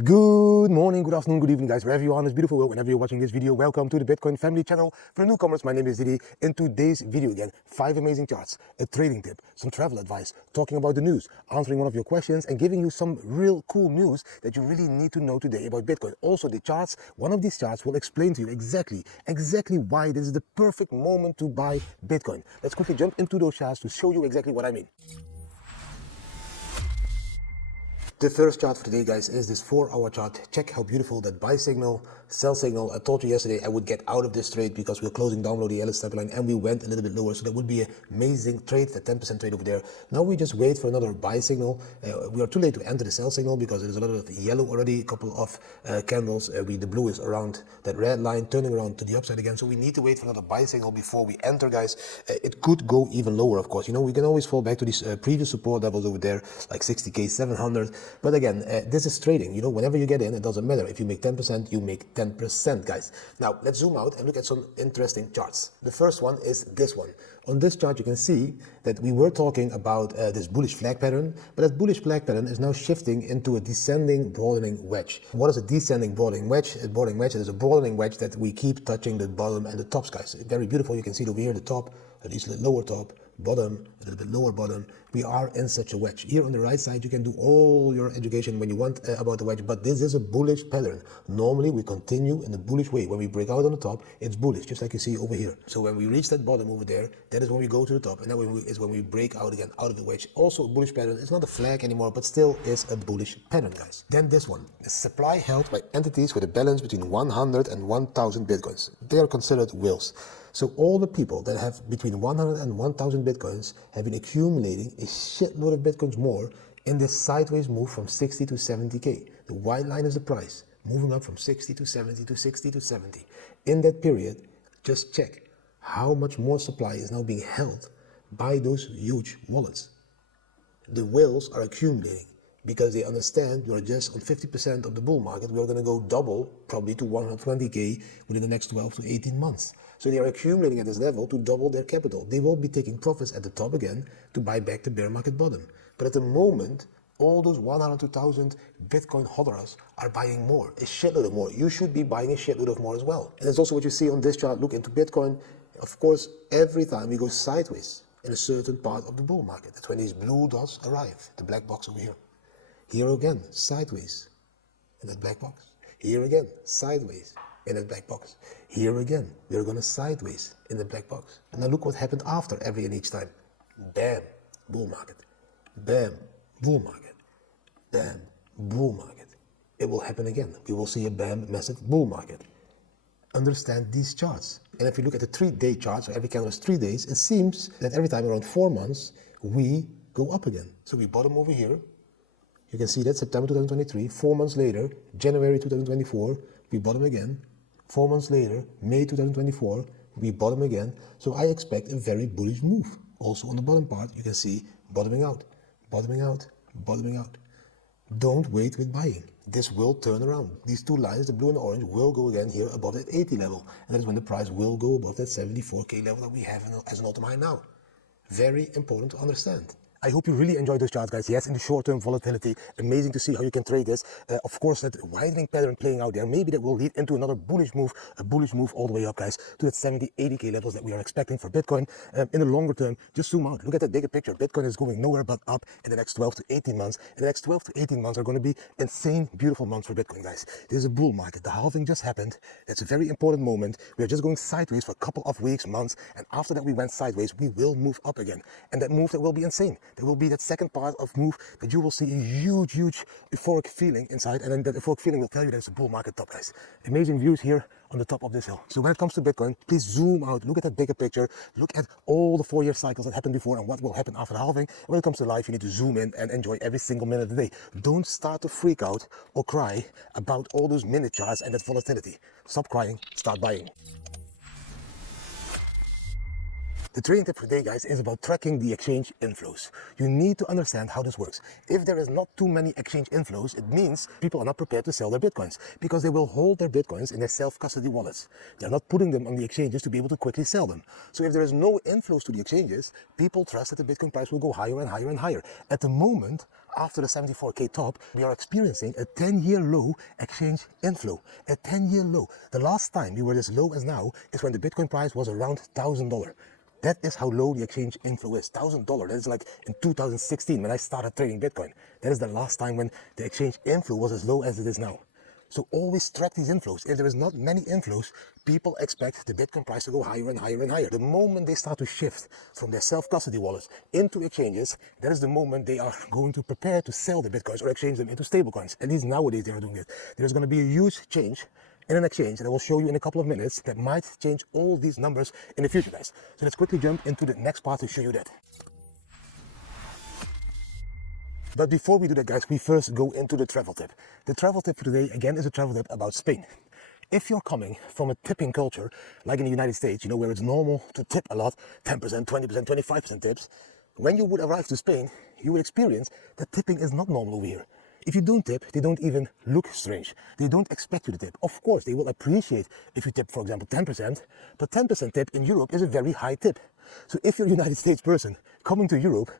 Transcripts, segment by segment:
Good morning, good afternoon, good evening, guys. Wherever you are in this beautiful world, whenever you're watching this video, welcome to the Bitcoin family channel. For newcomers, my name is Didi. In today's video, again, 5 amazing charts, a trading tip, some travel advice, talking about the news, answering one of your questions, and giving you some real cool news that you really need to know today about Bitcoin. Also, the charts, one of these charts will explain to you exactly why this is the perfect moment to buy Bitcoin. Let's quickly jump into those charts to show you exactly what I mean. The first chart for today, guys, is this 4-hour chart. Check how beautiful that buy signal, sell signal. I told you yesterday I would get out of this trade because we're closing down below the yellow step line and we went a little bit lower. So that would be an amazing trade, the 10% trade over there. Now we just wait for another buy signal. We are too late to enter the sell signal because there's a lot of yellow already, a couple of candles. The blue is around that red line, turning around to the upside again. So we need to wait for another buy signal before we enter, guys. It could go even lower, of course. You know, we can always fall back to these previous support levels over there, like 60K, 700. But again, this is trading. You know, whenever you get in, it doesn't matter. If you make 10%, you make 10%, guys. Now, let's zoom out and look at some interesting charts. The first one is this one. On this chart, you can see that we were talking about this bullish flag pattern, but that bullish flag pattern is now shifting into a descending broadening wedge. What is a descending broadening wedge? A broadening wedge is a broadening wedge that we keep touching the bottom and the tops, guys. Very beautiful. You can see it over here, the top, at least the lower top, bottom, a little bit lower bottom. We are in such a wedge. Here on the right side, you can do all your education when you want about the wedge, but this is a bullish pattern. Normally, we continue in a bullish way. When we break out on the top, it's bullish, just like you see over here. So when we reach that bottom over there, that is when we go to the top, and that is when we break out again out of the wedge. Also a bullish pattern. It's not a flag anymore, but still is a bullish pattern, guys. Then this one, the supply held by entities with a balance between 100 and 1,000 bitcoins. They are considered whales. So all the people that have between 100 and 1,000 bitcoins have been accumulating a shitload of bitcoins more in this sideways move from 60 to 70K. The white line is the price, moving up from 60 to 70 to 60 to 70. In that period, just check how much more supply is now being held by those huge wallets. The whales are accumulating because they understand we are just on 50% of the bull market. We are going to go double, probably to 120K within the next 12 to 18 months. So they are accumulating at this level to double their capital. They will be taking profits at the top again to buy back the bear market bottom. But at the moment, all those 102,000 Bitcoin hodlers are buying more, a shitload of more. You should be buying a shitload of more as well. And that's also what you see on this chart. Look into Bitcoin. Of course, every time we go sideways in a certain part of the bull market, that's when these blue dots arrive, the black box over here. Here again, sideways in that black box. Here again, sideways in that black box. Here again, we're going to sideways in the black box. And now look what happened after every and each time. Bam, bull market. Bam, bull market. Bam, bull market. It will happen again. We will see a bam, massive bull market. Understand these charts. And if you look at the 3-day chart, so every candle is 3 days, it seems that every time around 4 months, we go up again. So we bottom over here. You can see that September 2023, 4 months later, January 2024, we bottom again. 4 months later, May 2024, we bottom again. So I expect a very bullish move. Also on the bottom part, you can see bottoming out, bottoming out, bottoming out. Don't wait with buying. This will turn around. These two lines, the blue and the orange, will go again here above that 80 level. And that is when the price will go above that 74K level that we have as an all-time high now. Very important to understand. I hope you really enjoyed those charts, guys. Yes, in the short-term volatility, amazing to see how you can trade this. Of course, that widening pattern playing out there, maybe that will lead into another bullish move, a bullish move all the way up, guys, to that 70, 80K levels that we are expecting for Bitcoin. In the longer term, just zoom out. Look at that bigger picture. Bitcoin is going nowhere but up in the next 12 to 18 months. And the next 12 to 18 months are going to be insane, beautiful months for Bitcoin, guys. This is a bull market. The halving just happened. That's a very important moment. We are just going sideways for a couple of weeks, months. And after that, we went sideways. We will move up again. And that move, that will be insane. There will be that second part of move that you will see a huge euphoric feeling inside, and then that euphoric feeling will tell you there's a bull market top, guys. Amazing views here on the top of this hill. So when it comes to Bitcoin, please zoom out, look at that bigger picture, look at all the 4-year cycles that happened before and what will happen after the halving. And when it comes to life, you need to zoom in and enjoy every single minute of the day. Don't start to freak out or cry about all those minute charts and that volatility. Stop crying, start buying. The trading tip for today, guys, is about tracking the exchange inflows. You need to understand how this works. If there is not too many exchange inflows, it means people are not prepared to sell their Bitcoins because they will hold their Bitcoins in their self-custody wallets. They're not putting them on the exchanges to be able to quickly sell them. So if there is no inflows to the exchanges, people trust that the Bitcoin price will go higher and higher and higher. At the moment, after the 74K top, we are experiencing a 10-year low exchange inflow. A 10-year low. The last time we were this low as now is when the Bitcoin price was around $1,000. That is how low the exchange inflow is. $1,000. That is like in 2016 when I started trading Bitcoin. That is the last time when the exchange inflow was as low as it is now. So always track these inflows. If there is not many inflows, people expect the Bitcoin price to go higher and higher and higher. The moment they start to shift from their self-custody wallets into exchanges, that is the moment they are going to prepare to sell the Bitcoins or exchange them into stablecoins. At least nowadays they are doing it. There's going to be a huge change in an exchange that I will show you in a couple of minutes that might change all these numbers in the future, guys. So let's quickly jump into the next part to show you that. But before we do that, guys, we first go into the travel tip. The travel tip for today, again, is a travel tip about Spain. If you're coming from a tipping culture, like in the United States, you know, where it's normal to tip a lot, 10%, 20%, 25% tips, when you would arrive to Spain, you would experience that tipping is not normal over here. If you don't tip, they don't even look strange. They don't expect you to tip. Of course, they will appreciate if you tip, for example, 10%, but 10% tip in Europe is a very high tip. So if you're a United States person coming to Europe,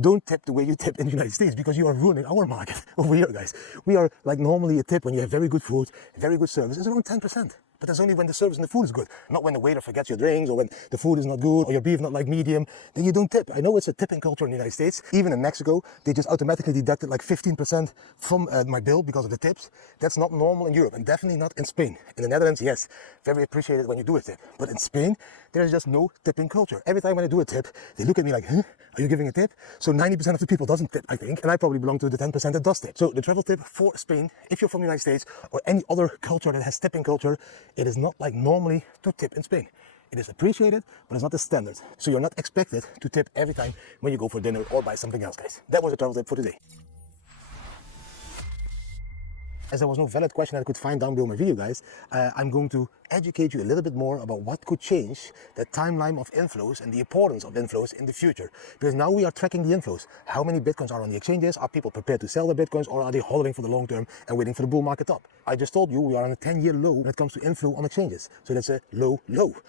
don't tip the way you tip in the United States because you are ruining our market over here, guys. We are like normally a tip when you have very good food, very good service, is around 10%. But that's only when the service and the food is good. Not when the waiter forgets your drinks or when the food is not good or your beef not like medium, then you don't tip. I know it's a tipping culture in the United States. Even in Mexico, they just automatically deducted like 15% from my bill because of the tips. That's not normal in Europe and definitely not in Spain. In the Netherlands, yes, very appreciated when you do a tip. But in Spain, there is just no tipping culture. Every time when I do a tip, they look at me like, huh? Are you giving a tip? So 90% of the people doesn't tip, I think. And I probably belong to the 10% that does tip. So the travel tip for Spain, if you're from the United States or any other culture that has tipping culture, it is not like normally to tip in Spain. It is appreciated, but it's not the standard. So you're not expected to tip every time when you go for dinner or buy something else, guys. That was the travel tip for today. As there was no valid question I could find down below my video, guys, I'm going to educate you a little bit more about what could change the timeline of inflows and the importance of inflows in the future. Because now we are tracking the inflows. How many Bitcoins are on the exchanges? Are people prepared to sell their Bitcoins or are they holding for the long term and waiting for the bull market up? I just told you we are on a 10-year low when it comes to inflow on exchanges. So that's a low.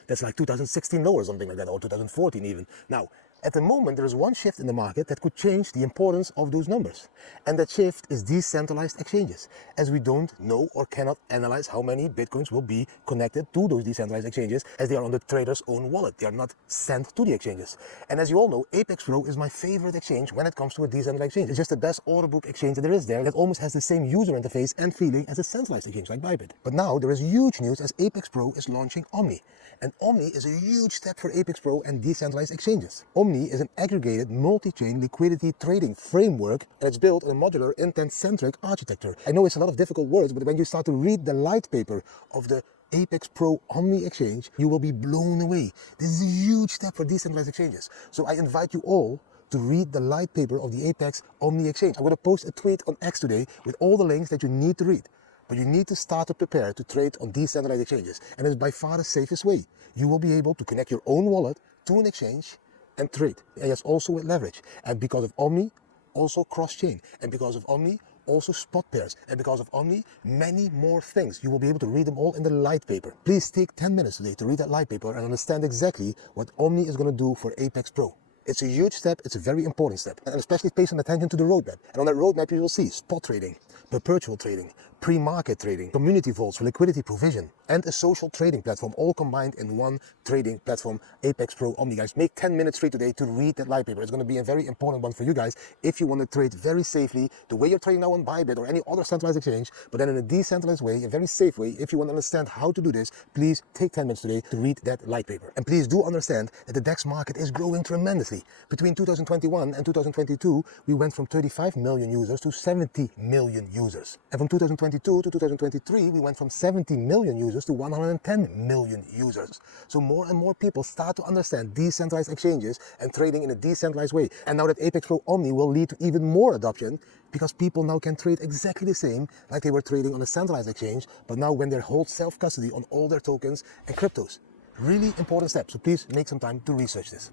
That's like 2016 low or something like that, or 2014 even. Now, at the moment, there is one shift in the market that could change the importance of those numbers. And that shift is decentralized exchanges, as we don't know or cannot analyze how many Bitcoins will be connected to those decentralized exchanges as they are on the trader's own wallet. They are not sent to the exchanges. And as you all know, Apex Pro is my favorite exchange when it comes to a decentralized exchange. It's just the best order book exchange that there is there that almost has the same user interface and feeling as a centralized exchange like Bybit. But now there is huge news as Apex Pro is launching Omni. And Omni is a huge step for Apex Pro and decentralized exchanges. Omni is an aggregated multi-chain liquidity trading framework and it's built on a modular intent-centric architecture. I know it's a lot of difficult words, but when you start to read the light paper of the Apex Pro Omni exchange, you will be blown away. This is a huge step for decentralized exchanges. So I invite you all to read the light paper of the Apex Omni exchange. I'm going to post a tweet on X today with all the links that you need to read. But you need to start to prepare to trade on decentralized exchanges. And it's by far the safest way. You will be able to connect your own wallet to an exchange and trade. And yes, also with leverage. And because of Omni, also cross-chain. And because of Omni, also spot pairs. And because of Omni, many more things. You will be able to read them all in the light paper. Please take 10 minutes today to read that light paper and understand exactly what Omni is going to do for Apex Pro. It's a huge step, it's a very important step, and especially pay some attention to the roadmap. And on that roadmap you will see spot trading, perpetual trading, pre-market trading, community vaults for liquidity provision, and a social trading platform, all combined in one trading platform, Apex Pro Omni, guys. Make 10 minutes free today to read that light paper. It's going to be a very important one for you guys if you want to trade very safely, the way you're trading now on Bybit or any other centralized exchange, but then in a decentralized way, a very safe way. If you want to understand how to do this, please take 10 minutes today to read that light paper. And please do understand that the DEX market is growing tremendously. Between 2021 and 2022, we went from 35 million users to 70 million users. And from 2022 to 2023, we went from 70 million users to 110 million users. So more and more people start to understand decentralized exchanges and trading in a decentralized way. And now that Apex Pro Omni will lead to even more adoption because people now can trade exactly the same like they were trading on a centralized exchange, but now when they hold self-custody on all their tokens and cryptos. Really important step, so please make some time to research this.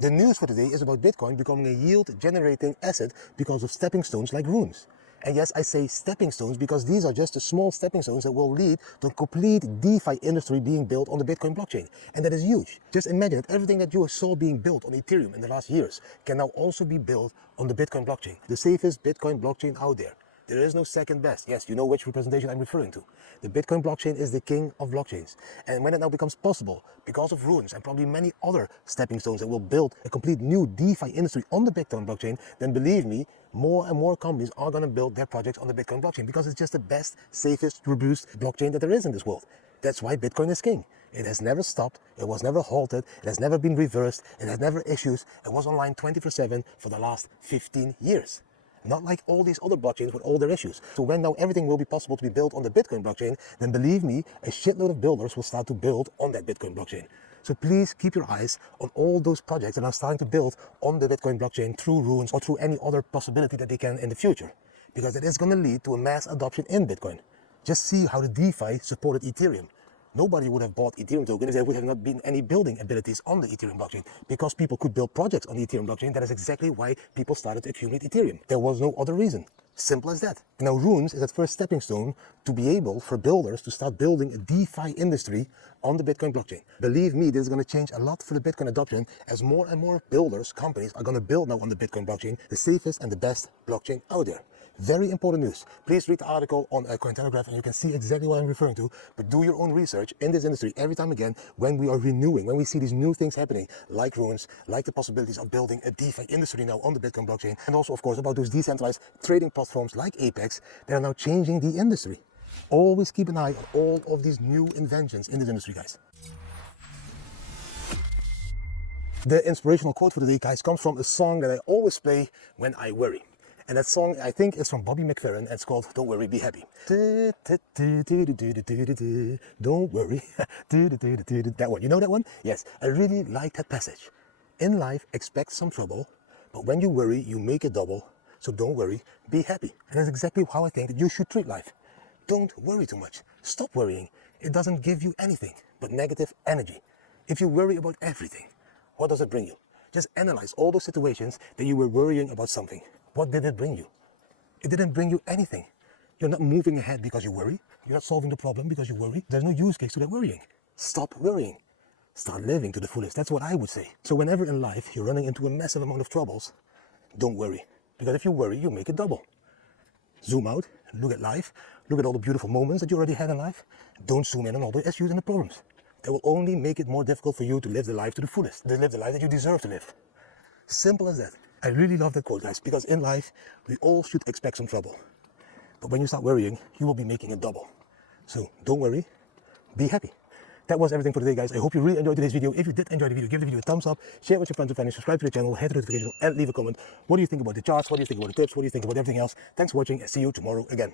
The news for today is about Bitcoin becoming a yield-generating asset because of stepping stones like runes. And yes, I say stepping stones because these are just the small stepping stones that will lead to a complete DeFi industry being built on the Bitcoin blockchain. And that is huge. Just imagine that everything that you saw being built on Ethereum in the last years can now also be built on the Bitcoin blockchain. The safest Bitcoin blockchain out there. There is no second best. Yes, you know which representation I'm referring to. The Bitcoin blockchain is the king of blockchains. And when it now becomes possible, because of runes and probably many other stepping stones that will build a complete new DeFi industry on the Bitcoin blockchain, then believe me, more and more companies are going to build their projects on the Bitcoin blockchain because it's just the best, safest, robust blockchain that there is in this world. That's why Bitcoin is king. It has never stopped, it was never halted, it has never been reversed, it has never issues, it was online 24/7 for the last 15 years. Not like all these other blockchains with all their issues. So when now everything will be possible to be built on the Bitcoin blockchain, then believe me, a shitload of builders will start to build on that Bitcoin blockchain. So please keep your eyes on all those projects that are starting to build on the Bitcoin blockchain through runes or through any other possibility that they can in the future. Because it is going to lead to a mass adoption in Bitcoin. Just see how the DeFi supported Ethereum. Nobody would have bought Ethereum token if there would have not been any building abilities on the Ethereum blockchain. Because people could build projects on the Ethereum blockchain, that is exactly why people started to accumulate Ethereum. There was no other reason. Simple as that. Now runes is that first stepping stone to be able for builders to start building a DeFi industry on the Bitcoin blockchain. Believe me, this is going to change a lot for the Bitcoin adoption as more and more builders, companies are going to build now on the Bitcoin blockchain, the safest and the best blockchain out there. Very important news. Please read the article on Cointelegraph and you can see exactly what I'm referring to. But do your own research in this industry every time again when we are renewing, when we see these new things happening, like runes, like the possibilities of building a DeFi industry now on the Bitcoin blockchain. And also, of course, about those decentralized trading platforms like Apex that are now changing the industry. Always keep an eye on all of these new inventions in this industry, guys. The inspirational quote for today, guys, comes from a song that I always play when I worry. And that song, I think, is from Bobby McFerrin, and it's called Don't Worry, Be Happy. Don't worry. That one. You know that one? Yes. I really like that passage. In life, expect some trouble, but when you worry, you make it double. So don't worry, be happy. And that's exactly how I think that you should treat life. Don't worry too much. Stop worrying. It doesn't give you anything but negative energy. If you worry about everything, what does it bring you? Just analyze all those situations that you were worrying about something. What did it bring you? It didn't bring you anything. You're not moving ahead because you worry. You're not solving the problem because you worry. There's no use case to that worrying. Stop worrying. Start living to the fullest. That's what I would say. So whenever in life you're running into a massive amount of troubles, don't worry. Because if you worry, you make it double. Zoom out, look at life, look at all the beautiful moments that you already had in life. Don't zoom in on all the issues and the problems. That will only make it more difficult for you to live the life to the fullest. To live the life that you deserve to live. Simple as that. I really love that quote, guys, because in life, we all should expect some trouble. But when you start worrying, you will be making it double. So don't worry, be happy. That was everything for today, guys. I hope you really enjoyed today's video. If you did enjoy the video, give the video a thumbs up, share it with your friends and family, subscribe to the channel, hit the notification bell, and leave a comment. What do you think about the charts? What do you think about the tips? What do you think about everything else? Thanks for watching and see you tomorrow again.